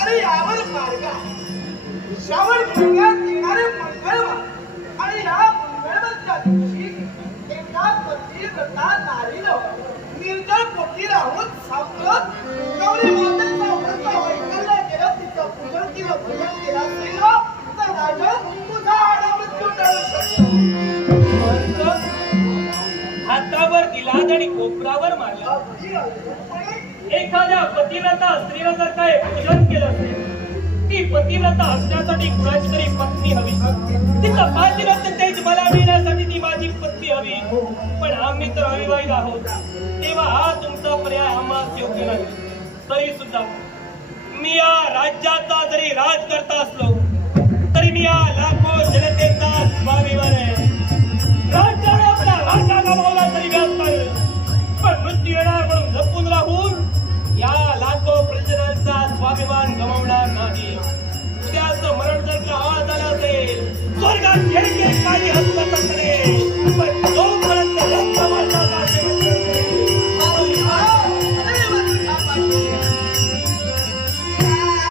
अरे यावर मार्ग श्रावण महिन्यात येणारे मंगळवार आणि या मंगळवारच्या दिवशी एका पतिव्रता नारीनं निर्जळ पोटी राहून सावरत गौरी मातेचा व्रत वैकल्य केलं, तिचं पूजन केलं, भजन केलं असेल तर राजा तुझा आडामृत्यू टळू शकतो. हातावर दिला आणि कोपरावर मारला. एखाद्या पतिव्रता स्त्रीला जर काय पूजन केलं असेल, ती पतिव्रता असण्यासाठी कुणाची तरी पत्नी हवी. तिचं पातिव्रत्य तेज मला मिळण्यासाठी ती माझी पत्नी हवी. पण आम्ही तर अविवाहित आहोत, तेव्हा हा तुमचा पर्याय आम्हाला योग्य नाही. तरी सुद्धा मी या राज्याचा जरी राज करता असलो तरी मी या लाखो जनतेचा स्वाभिमान आहे.